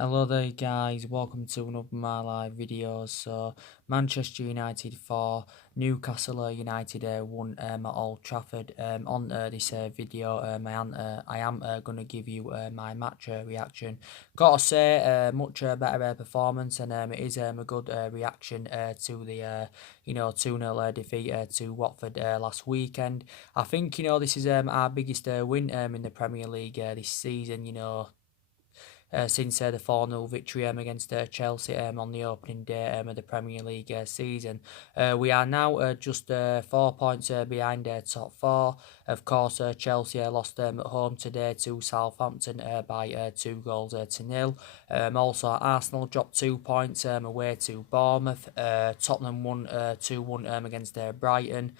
Hello there guys, welcome to another of my live videos. So Manchester United 4, Newcastle United 1 at Old Trafford. On this video I am going to give you my match reaction. Gotta say, much better performance, and it is a good reaction to the 2-0 defeat to Watford last weekend. I think this is our biggest win in the Premier League this season, since the 4-0 victory against Chelsea on the opening day of the Premier League season. We are now just 4 points behind top 4. Of course, Chelsea lost at home today to Southampton by 2 goals to nil. Also, Arsenal dropped 2 points away to Bournemouth. Tottenham won 2-1 against Brighton.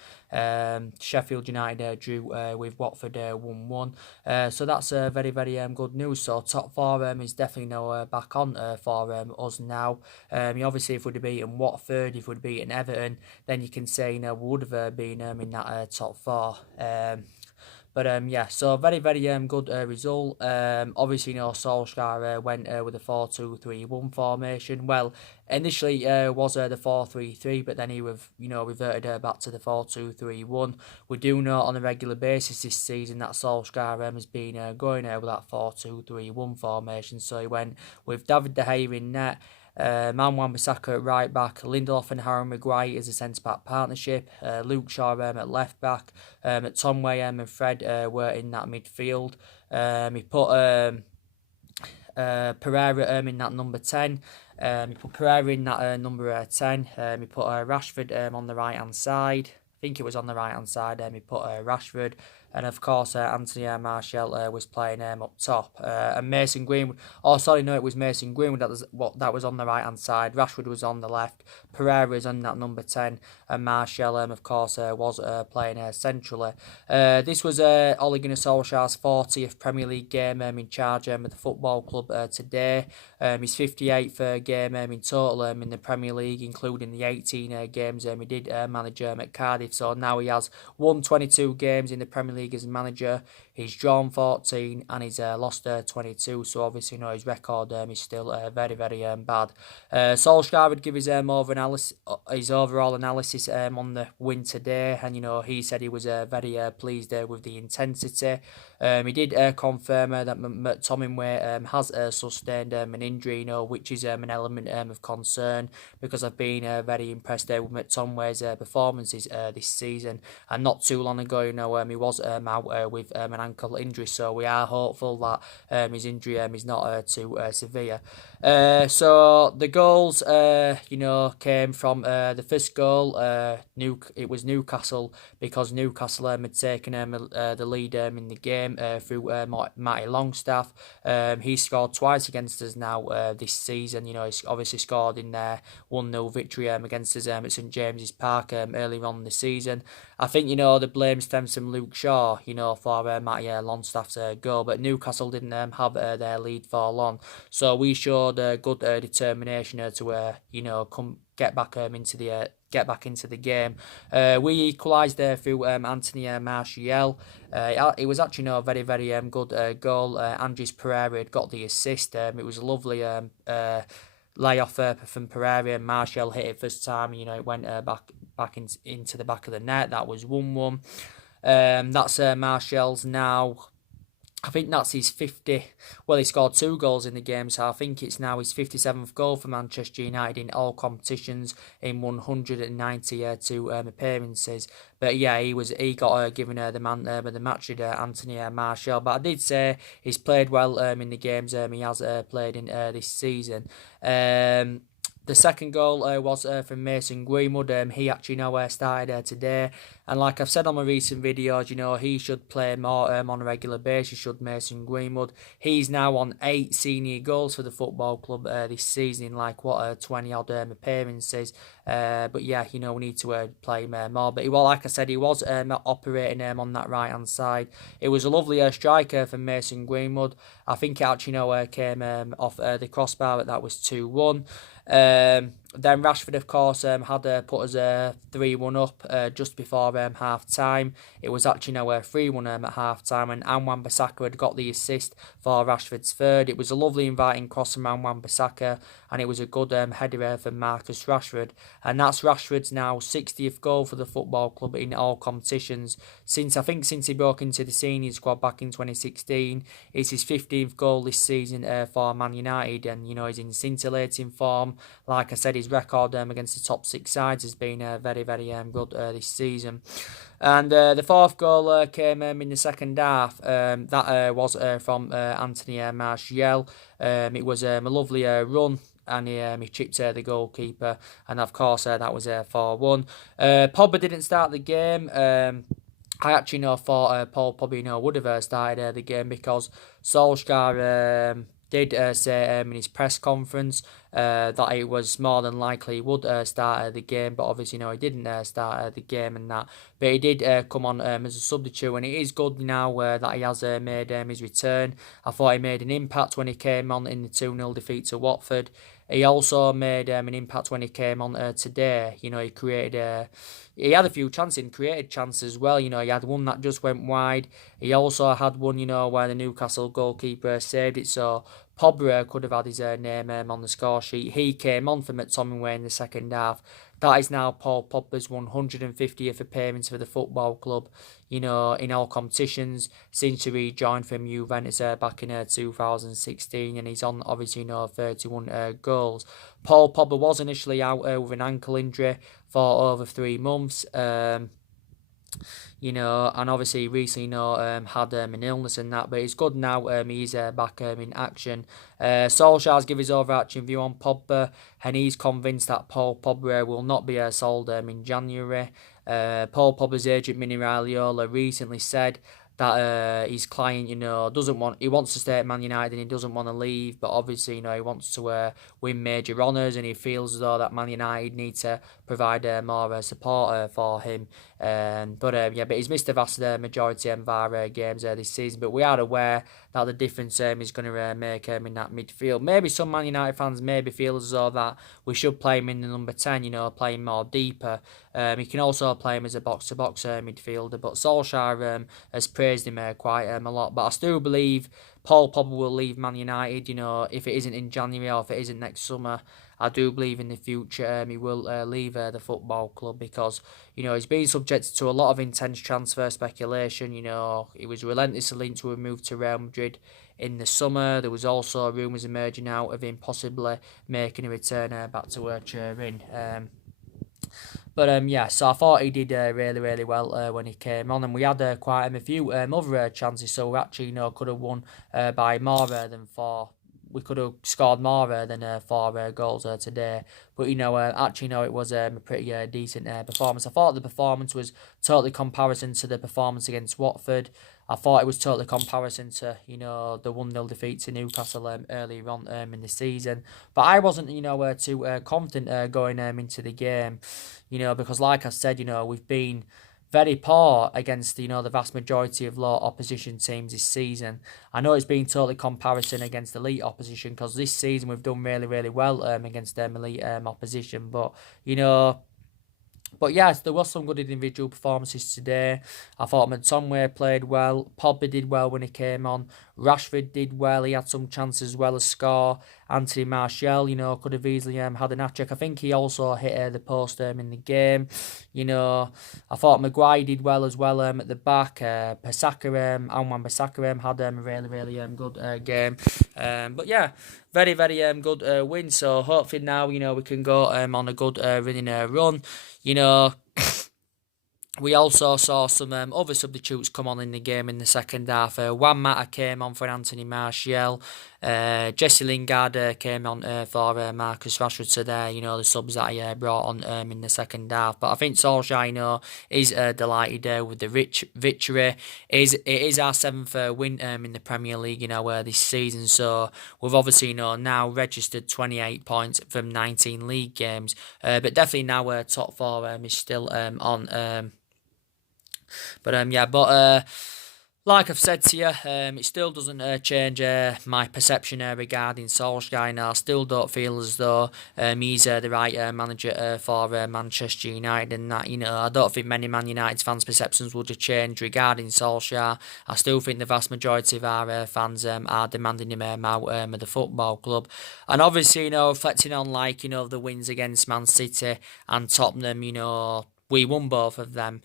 Sheffield United drew with Watford 1-1. So that's very, very good news. So top 4 is definitely now back on for us now. Obviously, if we'd have beaten Watford, if we'd have beaten Everton, then you can say we would have been in that top 4. But yeah, so very, very good result. Obviously, Solskjaer went with a 4-2-3-1 formation. Well, initially was the 4-3-3, but then he reverted back to the 4-2-3-1. We do know on a regular basis this season that Solskjaer has been going with that 4-2-3-1 formation. So he went with David De Gea in net. Wan-Bissaka at right back, Lindelof and Harry Maguire as a centre-back partnership, Luke Shaw at left back, Tom Wayne and Fred were in that midfield. He put Pereira in that number 10. He put Pereira in that number 10. He put Rashford on the right-hand side. I think it was on the right-hand side. He put Rashford. And of course, Anthony Martial was playing up top. And Mason Greenwood. Oh, sorry, no, it was Mason Greenwood that was on the right hand side. Rashford was on the left. Pereira is on that number 10, and Martial, of course, was playing centrally. This was Ole Gunnar Solskjaer's 40th Premier League game in charge of the football club today. His 58th game in total in the Premier League, including the 18 games he did manage at Cardiff. So now he has won 22 games in the Premier League as manager. He's drawn 14 and he's lost 22. So obviously, his record is still very, very bad. Solskjaer would give his his overall analysis on the win today, and he said he was very pleased with the intensity. He did confirm that McTominay has sustained an injury, which is an element of concern, because I've been very impressed with McTominay's performances this season, and not too long ago, he was out with an ankle injury, so we are hopeful that his injury is not too severe. So the goals, came from the first goal. It was Newcastle, because Newcastle had taken the lead in the game through Matty Longstaff. He scored twice against us now this season. He's obviously scored in their 1-0 victory against us at St James's Park earlier on in the season. I think, the blame stems from Luke Shaw, for Matty Longstaff's goal, but Newcastle didn't have their lead for long. So we showed good determination to, get back into the game. We equalised there through Anthony Martial. It was actually a very, very good goal. Andres Pereira had got the assist. It was a lovely layoff from Pereira, and Martial hit it first time. It went into the back of the net. That was 1-1. That's Martial's now. I think that's his 50. Well, he scored 2 goals in the game, so I think it's now his 57th goal for Manchester United in all competitions in 192 appearances. But yeah, he got given the man of the match, Anthony Martial. But I did say he's played well in the games he has played in this season. The second goal was from Mason Greenwood. He actually started today. And like I've said on my recent videos, he should play more on a regular basis, should Mason Greenwood. He's now on 8 senior goals for the football club this season in 20-odd appearances. But yeah, we need to play more. But like I said, he was operating on that right-hand side. It was a lovely striker from Mason Greenwood. I think it actually came off the crossbar, but that was 2-1. then Rashford, of course, had put us 3-1 up just before half time. It was actually now 3-1 at half time, and Wan-Bissaka had got the assist for Rashford's third. It was a lovely inviting cross from Wan-Bissaka, and it was a good header from Marcus Rashford. And that's Rashford's now 60th goal for the football club in all competitions. Since he broke into the senior squad back in 2016, it's his 15th goal this season for Man United, and he's in scintillating form. Like I said, his record against the top 6 sides has been very, very good this season. And the fourth goal came in the second half. That was from Anthony Martial. It was a lovely run, and he chipped the goalkeeper, and of course that was 4-1. Pogba didn't start the game. I actually thought Paul Pogba would have started the game, because Solskjaer did say in his press conference that it was more than likely he would start the game, but obviously he didn't start the game and that. But he did come on as a substitute, and it is good now that he has made his return. I thought he made an impact when he came on in the 2-0 defeat to Watford. He also made an impact when he came on today. He created he had a few chances and created chances as well. He had one that just went wide. He also had one, where the Newcastle goalkeeper saved it. So Pogba could have had his name on the score sheet. He came on for McTominay in the second half. That is now Paul Pogba's 150th appearance for the football club, in all competitions since he rejoined from Juventus back in 2016, and he's on obviously 31 goals. Paul Pogba was initially out with an ankle injury for over 3 months. And obviously recently, had an illness and that, but it's good now. He's back in action. Solskjaer's give his overarching view on Pogba, and he's convinced that Paul Pogba will not be sold in January. Paul Pogba's agent Mini Raiola recently said that his client, he wants to stay at Man United and he doesn't want to leave, but obviously, he wants to win major honours, and he feels as though that Man United need to provide more support for him. But he's missed the vast majority of our games this season. But we are aware that the difference is going to make him in that midfield. Maybe some Man United fans maybe feel as though that we should play him in the number 10, play him more deeper. He can also play him as a box-to-box midfielder. But Solskjaer has praised him quite a lot. But I still believe Paul Pogba will leave Man United, if it isn't in January or if it isn't next summer. I do believe in the future he will leave the football club, because he's been subjected to a lot of intense transfer speculation. He was relentlessly linked to a move to Real Madrid in the summer. There was also rumours emerging out of him possibly making a return back to Turin. So I thought he did really, really well when he came on, and we had quite a few other chances, so we actually could have won by more than 4. We could have scored more than 4 goals today. But, it was a pretty decent performance. I thought the performance was totally comparison to the performance against Watford. I thought it was totally comparison to, the 1-0 defeat to Newcastle earlier on in the season. But I wasn't, too confident going into the game, because like I said, we've been very poor against, the vast majority of low opposition teams this season. I know it's been totally comparison against elite opposition, because this season we've done really, really well against them elite opposition. But, yes, there was some good individual performances today. I thought McTominay played well. Pogba did well when he came on. Rashford did well. He had some chances as well as score. Anthony Martial, could have easily had an hat-trick. I think he also hit the post in the game. I thought Maguire did well as well at the back. Wan-Bissaka had a really, really good game. Very, very good win. So hopefully now, we can go on a good winning run. We also saw some other substitutes come on in the game in the second half. Juan Mata came on for Anthony Martial. Jesse Lingard came on for Marcus Rashford. So there, the subs that he brought on in the second half. But I think Solskjaer, is delighted with the victory. It is our 7th win in the Premier League, this season. So we've obviously, now registered 28 points from 19 league games. But definitely now top 4 is still on. Like I've said to you, it still doesn't change my perception regarding Solskjaer. Now, I still don't feel as though he's the right manager for Manchester United, and that, I don't think many Man United fans' perceptions would have changed regarding Solskjaer. I still think the vast majority of our fans are demanding him out of the football club. And obviously, reflecting on the wins against Man City and Tottenham, we won both of them,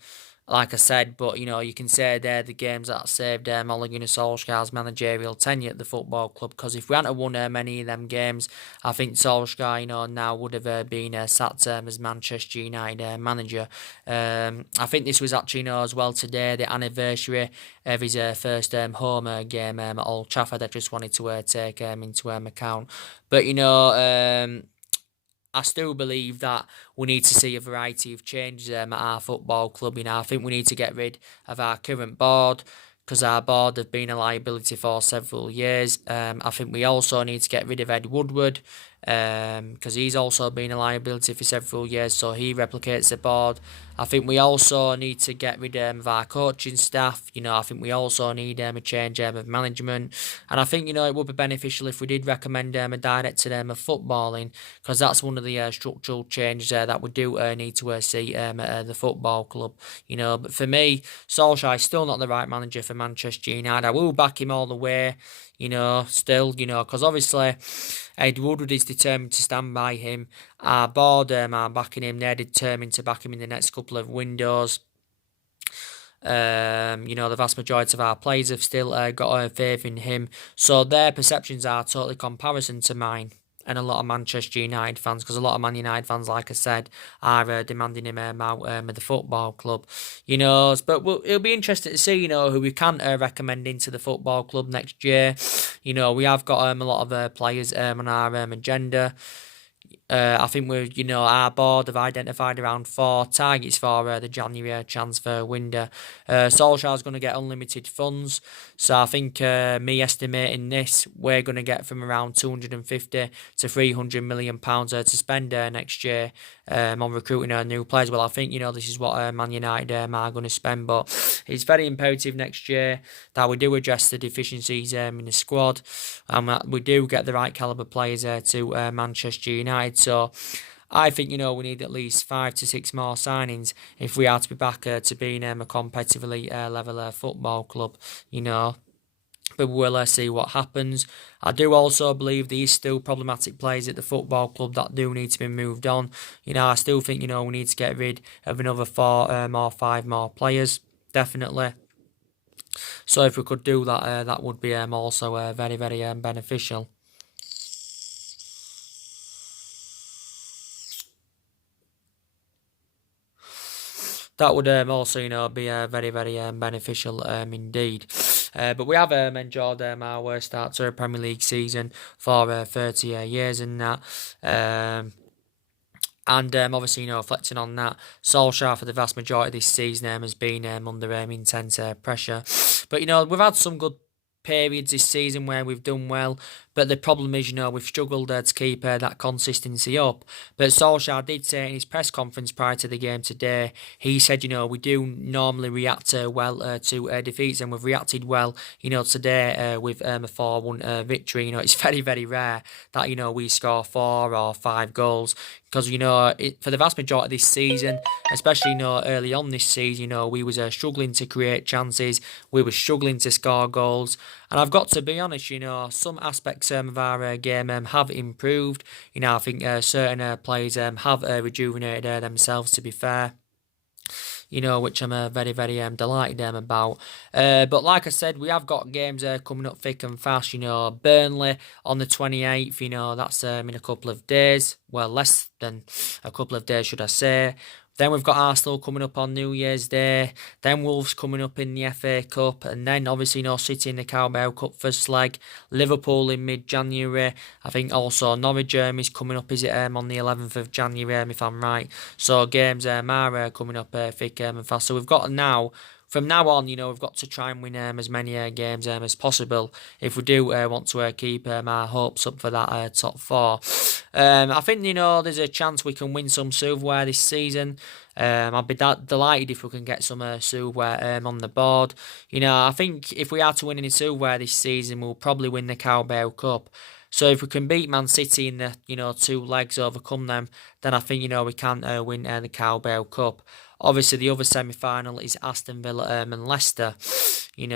like I said, but you can say they're the games that saved Ole Gunnar Solskjaer's managerial tenure at the football club. Because if we hadn't won many of them games, I think Solskjaer, now would have been sacked as Manchester United manager. I think this was actually, as well today, the anniversary of his first home game at Old Trafford. I just wanted to take into account, but I still believe that we need to see a variety of changes at our football club. I think we need to get rid of our current board, because our board have been a liability for several years. I think we also need to get rid of Ed Woodward, because he's also been a liability for several years, so he replicates the board. I think we also need to get rid of our coaching staff. I think we also need a change of management, and I think it would be beneficial if we did recommend a director of footballing, because that's one of the structural changes that we do need to see at the football club. But for me, Solskjaer is still not the right manager for Manchester United. I will back him all the way. Still, because obviously Ed Woodward is determined to stand by him. Our board are backing him. They're determined to back him in the next couple of windows. The vast majority of our players have still got faith in him. So their perceptions are totally comparison to mine and a lot of Manchester United fans, because a lot of Man United fans, like I said, are demanding him out of the football club. But it'll be interesting to see, who we can recommend into the football club next year. We have got a lot of players on our agenda. I think our board have identified around 4 targets for the January transfer window. Solskjaer's going to get unlimited funds, so I think me estimating this, we're going to get from around 250 to 300 million pounds to spend next year on recruiting new players. Well, I think this is what Man United are going to spend, but it's very imperative next year that we do address the deficiencies in the squad, and that we do get the right calibre players to Manchester United. So I think, we need at least 5 to 6 more signings if we are to be back to being a competitively level football club, But we'll see what happens. I do also believe there is still problematic players at the football club that do need to be moved on. I still think, we need to get rid of another 4 or 5 more players, definitely. So if we could do that, that would be also very, very beneficial. That would also, be very, very beneficial indeed. But we have enjoyed our worst start to a Premier League season for 30 years and that. And obviously, reflecting on that, Solskjaer for the vast majority of this season has been under intense pressure. But, we've had some good periods this season where we've done well, but the problem is, we've struggled to keep that consistency up. But Solskjaer did say in his press conference prior to the game today, he said, we do normally react well to defeats, and we've reacted well, today with a 4-1 victory. It's very, very rare that, we score 4 or 5 goals. Because, for the vast majority of this season, especially, early on this season, we was struggling to create chances. We were struggling to score goals. And I've got to be honest, some aspects of our game have improved. I think certain players have rejuvenated themselves, to be fair. Which I'm very, very delighted about. But like I said, we have got games coming up thick and fast. Burnley on the 28th, that's in a couple of days. Well, less than a couple of days, should I say. Then we've got Arsenal coming up on New Year's Day. Then Wolves coming up in the FA Cup. And then obviously, City in the Carabao Cup first leg. Liverpool in mid-January. I think also Norwich is coming up, is it on the 11th of January, if I'm right. So games are coming up thick and fast. So we've got now, from now on, we've got to try and win as many games as possible if we do want to keep our hopes up for that top 4. I think, there's a chance we can win some silverware this season. I'd be delighted if we can get some silverware on the board. I think if we are to win any silverware this season, we'll probably win the Carabao Cup. So if we can beat Man City in the, two legs, overcome them, then I think, we can win the Carabao Cup. Obviously, the other semi-final is Aston Villa and Leicester. We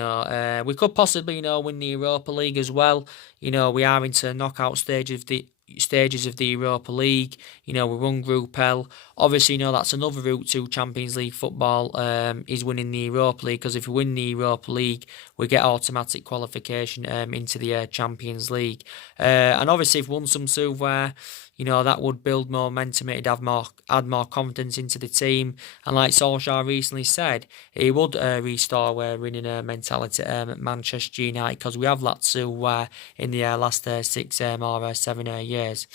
could possibly, win the Europa League as well. We are into knockout stages of the Europa League. We run Group L. Obviously, that's another route to Champions League football, is winning the Europa League, because if we win the Europa League, we get automatic qualification into the Champions League. And obviously, if we won some silverware, that would build momentum. It'd add more confidence into the team. And like Solskjaer recently said, he would restore winning mentality at Manchester United, because we have lacked silverware in the last 6 or 7 years.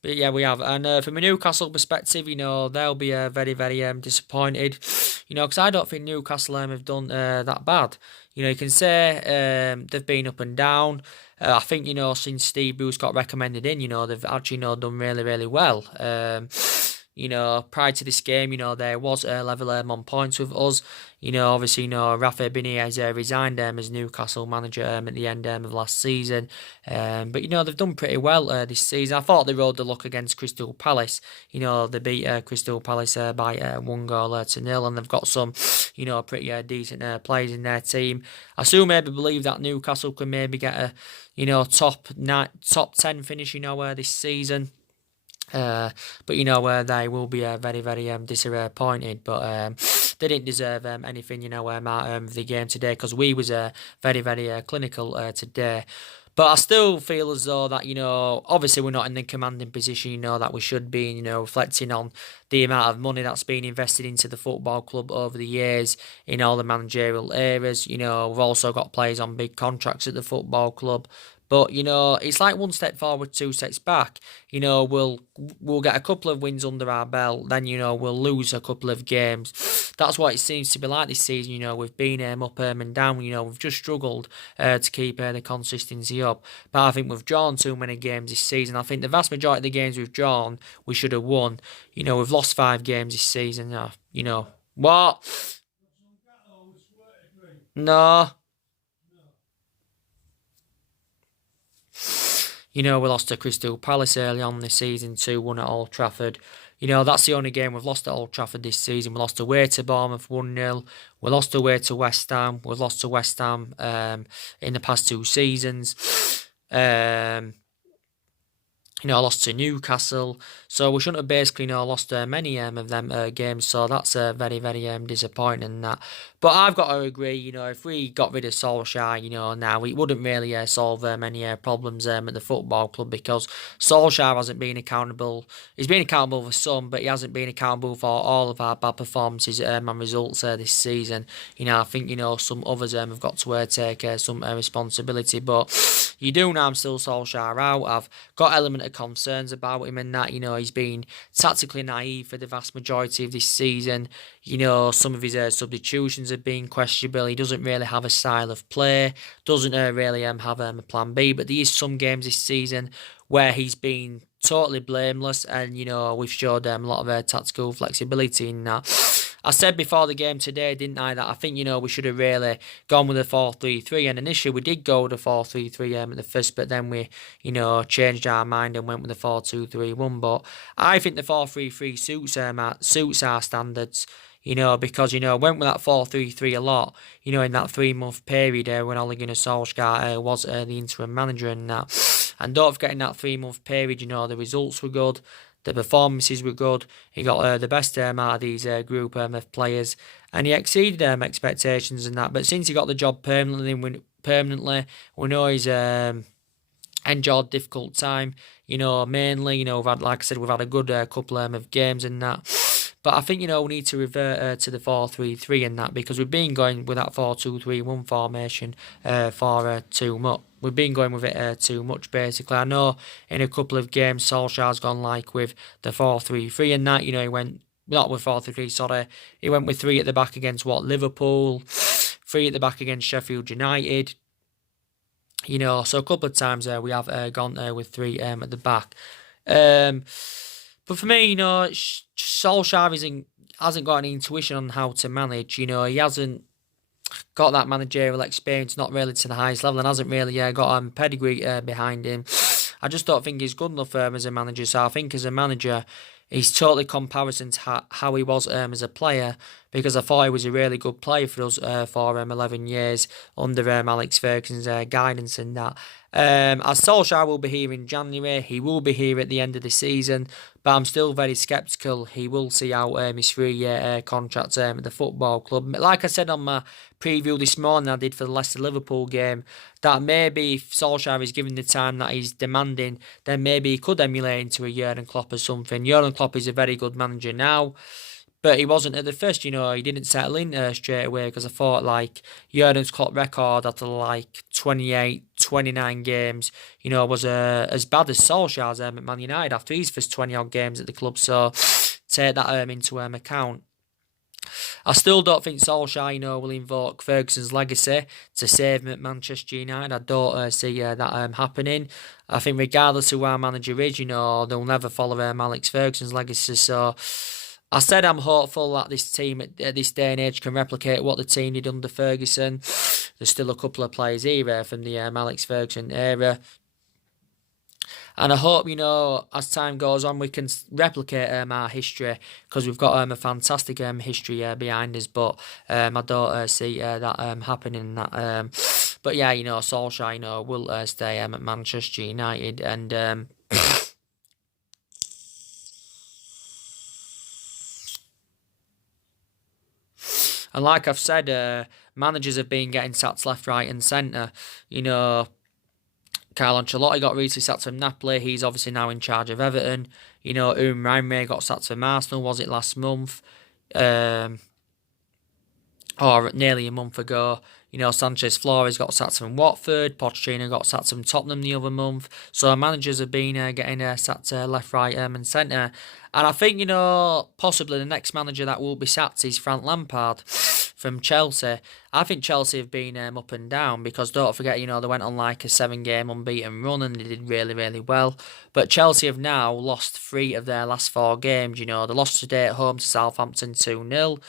But yeah, we have. And from a Newcastle perspective, they'll be very, very disappointed. Because I don't think Newcastle have done that bad. You can say they've been up and down. I think, since Steve Bruce got recommended in, they've actually, done really, really well. Prior to this game, there was a level on points with us. Obviously, Rafa Benitez resigned as Newcastle manager at the end of last season. But, they've done pretty well this season. I thought they rode the luck against Crystal Palace. They beat Crystal Palace by 1-0 and they've got some, pretty decent players in their team. I still maybe believe that Newcastle can maybe get a, top 10 finish, this season. But they will be very, very disappointed. But they didn't deserve anything, out of the game today, because we was very, very clinical today. But I still feel as though that, obviously we're not in the commanding position, that we should be, reflecting on the amount of money that's been invested into the football club over the years in all the managerial areas. We've also got players on big contracts at the football club. But, it's like one step forward, 2 steps back. We'll get a couple of wins under our belt, then, we'll lose a couple of games. That's what it seems to be like this season. We've been up and down. We've just struggled to keep the consistency up. But I think we've drawn too many games this season. I think the vast majority of the games we've drawn, we should have won. We've lost 5 games this season. What? No. We lost to Crystal Palace early on this season, 2-1 at Old Trafford. That's the only game we've lost at Old Trafford this season. We lost away to Bournemouth 1-0. We lost away to West Ham. We've lost to West Ham in the past 2 seasons. Lost to Newcastle. So we shouldn't have basically, lost many of them games. So that's very, very disappointing. That. But I've got to agree, if we got rid of Solskjaer, now it wouldn't really solve many problems at the football club, because Solskjaer hasn't been accountable. He's been accountable for some, but he hasn't been accountable for all of our bad performances and results this season. I think, some others have got to take some responsibility. But you do know I'm still Solskjaer out. I've got element of concerns about him and that, he's been tactically naive for the vast majority of this season. Some of his substitutions have been questionable. He doesn't really have a style of play, doesn't really have a plan B. But there is some games this season where he's been totally blameless, and we've showed a lot of tactical flexibility in that. I said before the game today, didn't I, that I think, we should have really gone with a 4-3-3. And initially we did go with a 4-3-3 at the first, but then we, changed our mind and went with the 4-2-3-1. But I think the 4-3-3 suits our standards. Because, went with that 4-3-3 a lot, in that 3-month period when Ole Gunnar Solskjaer was the interim manager and that. And don't forget, in that 3-month period, the results were good, the performances were good. He got the best out of these group of players, and he exceeded expectations and that. But since he got the job permanently, we know he's endured a difficult time. Mainly, we've had, like I said, we've had a good couple of games and that. But I think, we need to revert to the 4-3-3 and that, because we've been going with that 4-2-3-1 formation for too much. We've been going with it too much, basically. I know in a couple of games, Solskjaer's gone like with the 4-3-3 and that, he went not with 4-3-3, sorry. He went with 3 at the back against Liverpool, 3 at the back against Sheffield United. So a couple of times we have gone with 3 at the back. But for me, Solskjaer hasn't got any intuition on how to manage. He hasn't got that managerial experience, not really to the highest level, and hasn't really got pedigree behind him. I just don't think he's good enough as a manager. So I think as a manager, he's totally comparison to how he was as a player, because I thought he was a really good player for us for 11 years under Alex Ferguson's guidance and that. As Solskjaer will be here in January, he will be here at the end of the season, but I'm still very sceptical he will see out his 3-year contract at the football club. Like I said on my preview this morning I did for the Leicester-Liverpool game, that maybe if Solskjaer is given the time that he's demanding, then maybe he could emulate into a Jurgen Klopp or something. Jurgen Klopp is a very good manager now, but he wasn't at the first, he didn't settle in straight away, because I thought Jurgen Klopp record after 28, 29 games, was as bad as Solskjaer's at Man United after his first 20 odd games at the club. So take that into account. I still don't think Solskjaer, will invoke Ferguson's legacy to save him at Manchester United. I don't see that happening. I think regardless of who our manager is, they'll never follow Alex Ferguson's legacy. So I said I'm hopeful that this team at this day and age can replicate what the team did under Ferguson. There's still a couple of players here from the Alex Ferguson era. And I hope, as time goes on, we can replicate our history, because we've got a fantastic history behind us. But I don't see that happening. But yeah, Solskjaer, will stay at Manchester United. And and like I've said, managers have been getting sacked left, right, and centre. Carlo Ancelotti got recently sacked from Napoli. He's obviously now in charge of Everton. Ryan got sacked from Arsenal, was it last month? Or nearly a month ago. Sanchez Flores got sacked from Watford. Pochettino got sacked from Tottenham the other month. So managers have been getting sacked left, right, and centre. And I think, possibly the next manager that will be sacked is Frank Lampard from Chelsea. I think Chelsea have been up and down, because don't forget, they went on a 7-game unbeaten run and they did really, really well. But Chelsea have now lost 3 of their last 4 games. They lost today at home to Southampton 2-0.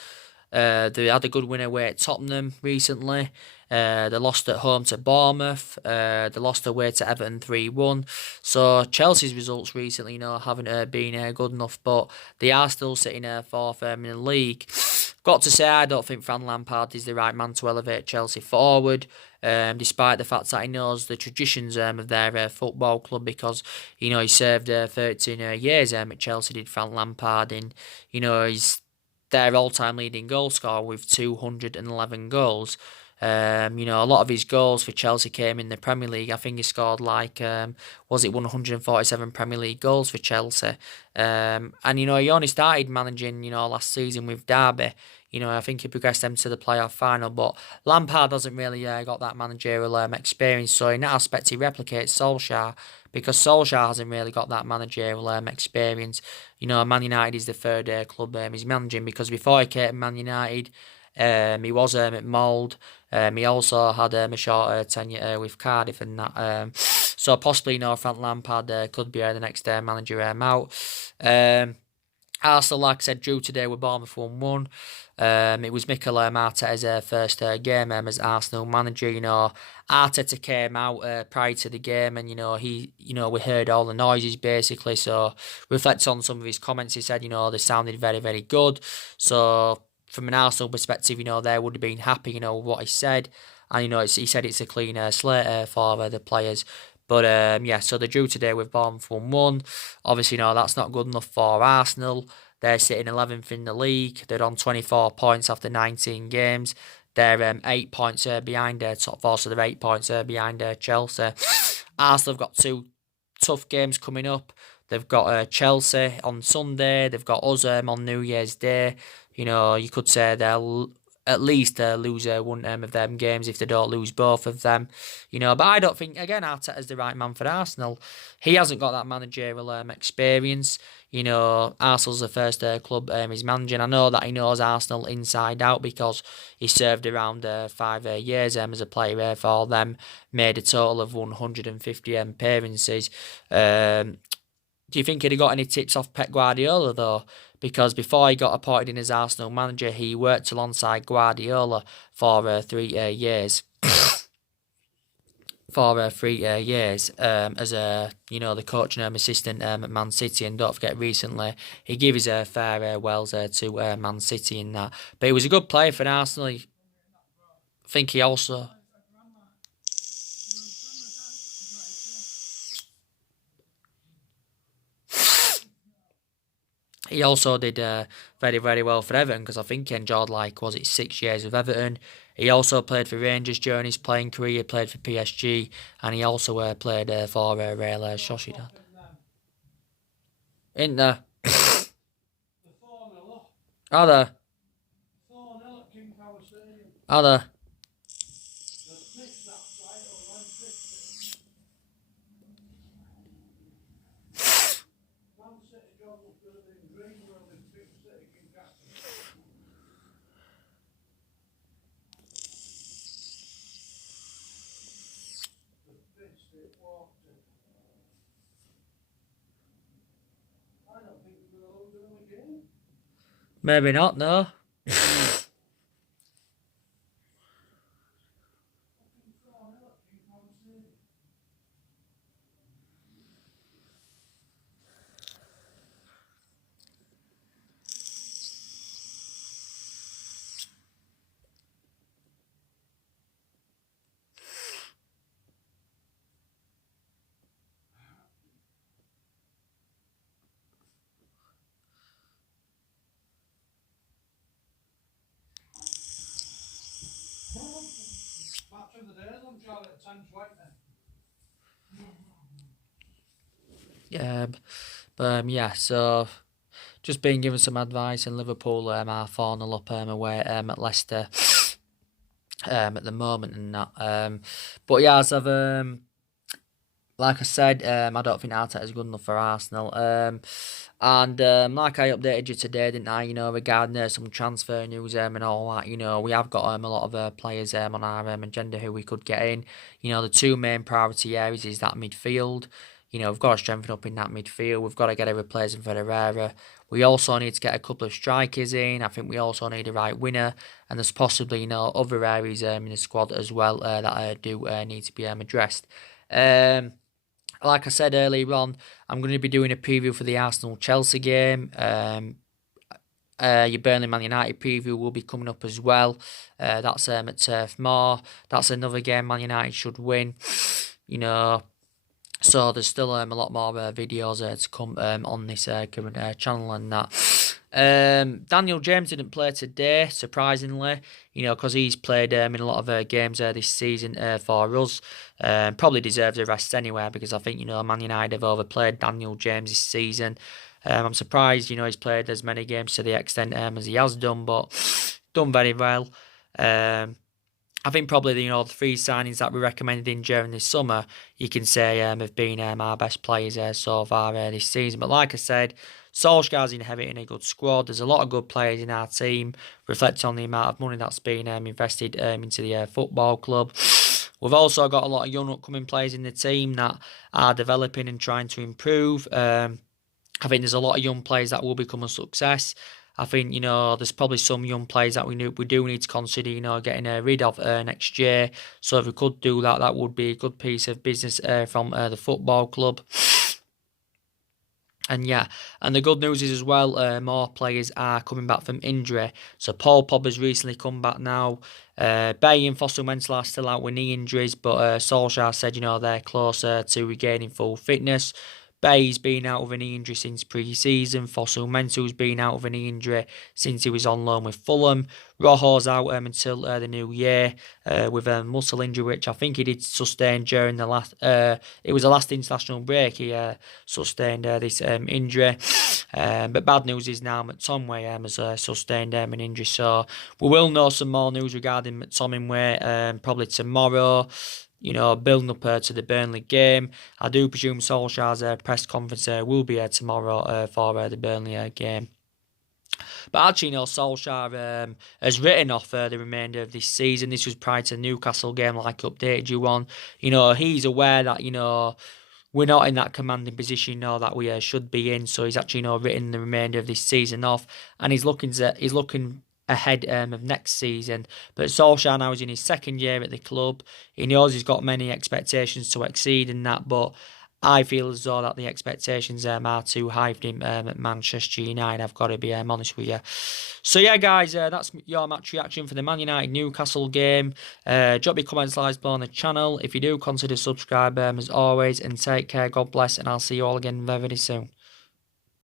They had a good win away at Tottenham recently. They lost at home to Bournemouth. They lost away to Everton 3-1. So Chelsea's results recently, haven't been good enough, but they are still sitting 4th in the league. Got to say, I don't think Frank Lampard is the right man to elevate Chelsea forward, despite the fact that he knows the traditions of their football club, because, he served 13 years at Chelsea, did Frank Lampard, and, he's their all-time leading goal scorer with 211 goals. A lot of his goals for Chelsea came in the Premier League. I think he scored 147 Premier League goals for Chelsea. And he only started managing, last season with Derby. I think he progressed them to the playoff final, but Lampard hasn't really got that managerial experience. So in that aspect, he replicates Solskjaer, because Solskjaer hasn't really got that managerial experience. Man United is the 3rd club he's managing, because before he came to Man United, he was at Mould. He also had a short tenure with Cardiff and that. So possibly, Frank Lampard could be the next manager out. Arsenal, like I said, drew today with Bournemouth 1-1. It was Mikel Arteta's first game as Arsenal manager. Arteta came out prior to the game, and we heard all the noises basically. So reflect on some of his comments. He said, they sounded very, very good. So from an Arsenal perspective, they would have been happy, with what he said. And he said it's a clean slate for the players. But so they drew today with Bournemouth 1-1. Obviously, that's not good enough for Arsenal. They're sitting 11th in the league. They're on 24 points after 19 games. They're 8 points behind top 4, so they're 8 points behind Chelsea. Arsenal have got 2 tough games coming up. They've got Chelsea on Sunday. They've got us on New Year's Day. You could say they'll at least lose one of them games if they don't lose both of them, But I don't think, again, Arteta's the right man for Arsenal. He hasn't got that managerial experience. Arsenal's the first club he's managing. I know that he knows Arsenal inside out because he served around 5 years as a player for them, made a total of 150 appearances. Do you think he'd have got any tips off Pep Guardiola, though? Because before he got appointed in as Arsenal manager, he worked alongside Guardiola for 3 years. For 3 years as the coach and assistant at Man City. And don't forget, recently he gave his farewells to Man City in that. But he was a good player for Arsenal. I think he also... He also did very, very well for Everton, because I think he enjoyed, 6 years with Everton. He also played for Rangers during his playing career. He played for PSG, and he also played for Real Sociedad. In there. Are there? Are there? Maybe not, no. Yeah, so just been given some advice, and Liverpool are 4-0 up away at Leicester at the moment and that. But yeah, as I've like I said, I don't think Arteta is good enough for Arsenal. And like I updated you today, didn't I? Regarding some transfer news and all that. We have got a lot of players on our agenda who we could get in. The two main priority areas is that midfield. We've got to strengthen up in that midfield. We've got to get a replacement for Herrera. We also need to get a couple of strikers in. I think we also need a right winger. And there's possibly, other areas in the squad as well that do need to be addressed. Like I said earlier on, I'm going to be doing a preview for the Arsenal-Chelsea game. Your Burnley Man United preview will be coming up as well. That's at Turf Moor. That's another game Man United should win. So there's still a lot more videos to come on this current channel and that. Daniel James didn't play today, surprisingly, because he's played in a lot of games this season for us. Probably deserves a rest anyway, because I think, Man United have overplayed Daniel James this season. I'm surprised, he's played as many games to the extent as he has done, but done very well. I think probably the 3 signings that we recommended in during this summer, you can say have been our best players so far this season. But like I said, Solskjaer's inheriting a good squad. There's a lot of good players in our team, reflecting on the amount of money that's been invested into the football club. We've also got a lot of young upcoming players in the team that are developing and trying to improve. I think there's a lot of young players that will become a success. I think, there's probably some young players that we do need to consider, getting rid of next year. So if we could do that, that would be a good piece of business from the football club. And yeah, and the good news is as well, more players are coming back from injury. So Paul Pogba's recently come back now. Bailly and Fosu-Mensah are still out with knee injuries, but Solskjaer said, they're closer to regaining full fitness. Bailly's been out with a knee injury since pre-season. Fosu-Mensah's been out with a knee injury since he was on loan with Fulham. Rojo's out until the new year with a muscle injury, which I think he did sustain during the last. It was the last international break he sustained this injury. But bad news is now McTominay has sustained an injury, so we will know some more news regarding McTominay probably tomorrow. Building up to the Burnley game. I do presume Solskjaer's press conference will be tomorrow for the Burnley game. But actually, Solskjaer has written off the remainder of this season. This was prior to the Newcastle game, like I updated you on. He's aware that, we're not in that commanding position that we should be in. So he's actually, written the remainder of this season off. And he's looking ahead of next season. But Solskjaer now is in his second year at the club. He knows he's got many expectations to exceed in that, but I feel as though that the expectations are too high for him at Manchester United. I've got to be honest with you. So yeah, guys, that's your match reaction for the Man United Newcastle game. Drop your comments below on the channel. If you do, consider subscribe as always, and take care. God bless, and I'll see you all again very soon.